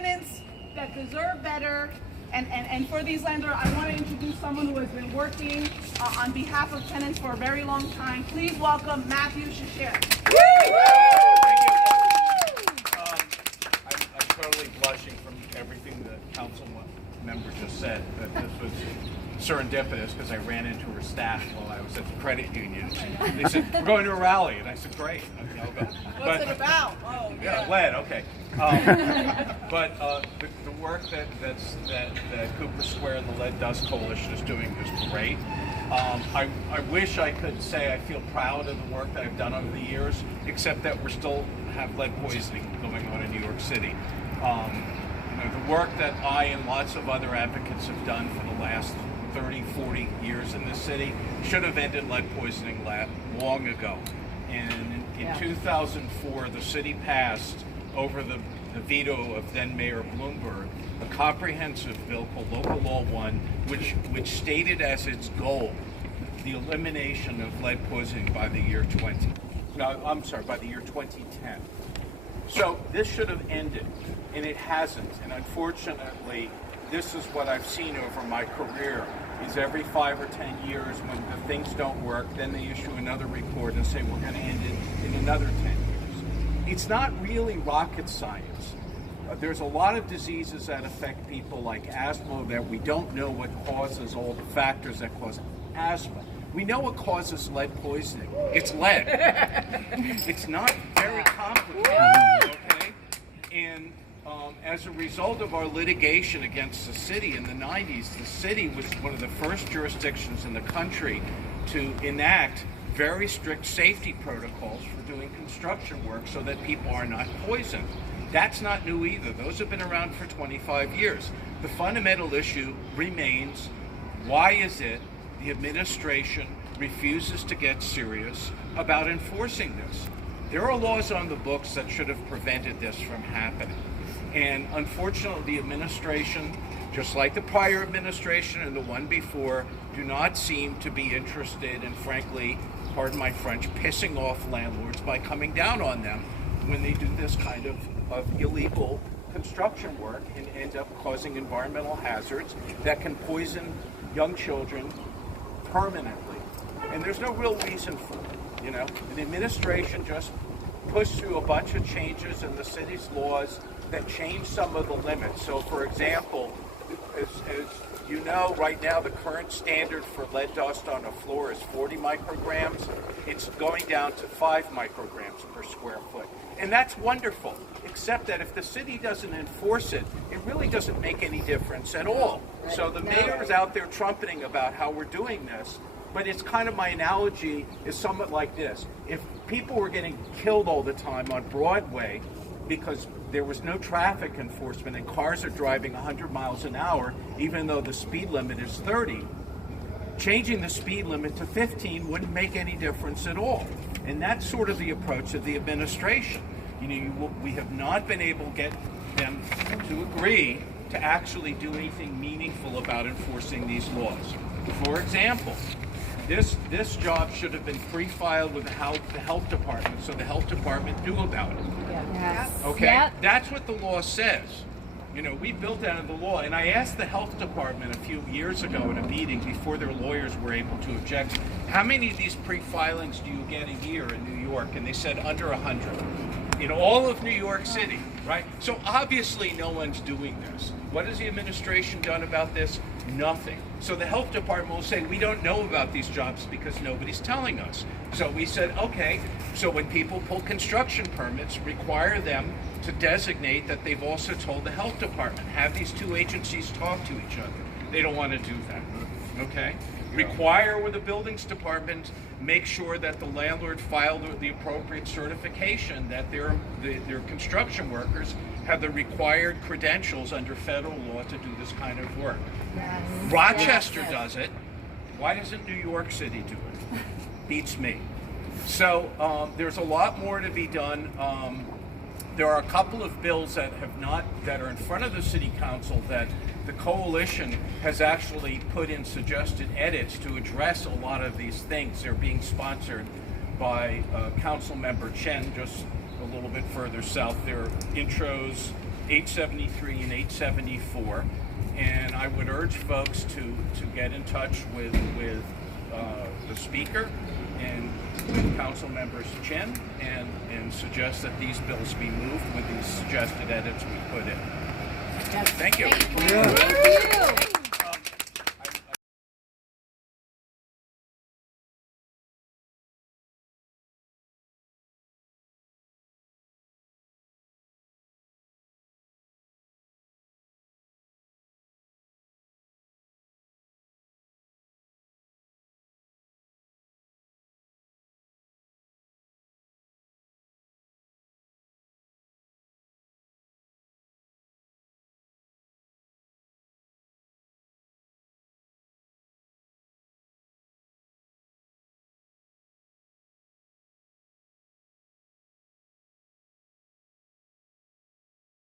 tenants that deserve better. And for these landlords, I want to introduce someone who has been working on behalf of tenants for a very long time. Please welcome Matthew Chachére. I'm totally blushing from everything the council member just said. That this was serendipitous because I ran into her staff while I was at the credit union. They said, "We're going to a rally,, and I said, "Great, okay, I'll go." What's it about? Oh, yeah, lead. Okay. But the work that Cooper Square and the Lead Dust Coalition is doing is great. I wish I could say I feel proud of the work that I've done over the years, except that we still have lead poisoning going on in New York City. The work that I and lots of other advocates have done for the last 30, 40 years in this city should have ended lead poisoning long ago. And in 2004, the city passed, over the veto of then Mayor Bloomberg, a comprehensive bill called Local Law 1, which stated as its goal the elimination of lead poisoning by the year 2010. So this should have ended, and it hasn't. And unfortunately, this is what I've seen over my career, is every 5 or 10 years when the things don't work, then they issue another report and say we're going to end it in another 10 years. It's not really rocket science. There's a lot of diseases that affect people like asthma that we don't know what causes all the factors that cause asthma. We know what causes lead poisoning. It's lead. It's not very complicated, okay? And as a result of our litigation against the city in the 90s, the city was one of the first jurisdictions in the country to enact very strict safety protocols for doing construction work so that people are not poisoned. That's not new either. Those have been around for 25 years. The fundamental issue remains, why is it the administration refuses to get serious about enforcing this? There are laws on the books that should have prevented this from happening. And unfortunately, the administration, just like the prior administration and the one before, do not seem to be interested in, frankly, pardon my French, pissing off landlords by coming down on them when they do this kind of illegal construction work and end up causing environmental hazards that can poison young children permanently. And there's no real reason for it, you know. The administration just pushed through a bunch of changes in the city's laws that change some of the limits. So, for example, as you know, right now the current standard for lead dust on a floor is 40 micrograms. It's going down to 5 micrograms per square foot. And that's wonderful, except that if the city doesn't enforce it, it really doesn't make any difference at all. So the mayor is out there trumpeting about how we're doing this, but it's kind of, my analogy is somewhat like this. If people were getting killed all the time on Broadway because there was no traffic enforcement and cars are driving 100 miles an hour, even though the speed limit is 30, changing the speed limit to 15 wouldn't make any difference at all. And that's sort of the approach of the administration. You know, we have not been able to get them to agree to actually do anything meaningful about enforcing these laws. For example, this job should have been pre-filed with the health department, so the health department knew about it. Yes. Okay? Yep. That's what the law says. You know, we built that in the law, and I asked the health department a few years ago in a meeting before their lawyers were able to object, how many of these pre-filings do you get a year in New York? And they said under 100 in all of New York City, right? So obviously no one's doing this. What has the administration done about this? Nothing. So the health department will say, we don't know about these jobs because nobody's telling us. So we said, okay, so when people pull construction permits, require them to designate that they've also told the health department. Have these two agencies talk to each other. They don't want to do that, okay? Require with the buildings department, make sure that the landlord filed the appropriate certification that their construction workers have the required credentials under federal law to do this kind of work. Yes. Rochester does it. Why doesn't New York City do it? Beats me. So there's a lot more to be done. There are a couple of bills that are in front of the City Council that the coalition has actually put in suggested edits to address a lot of these things. They're being sponsored by Council Member Chen, just a little bit further south. They're intros 873 and 874. And I would urge folks to get in touch with the speaker and with council members Chin and suggest that these bills be moved with these suggested edits we put in. Thank you. Yeah.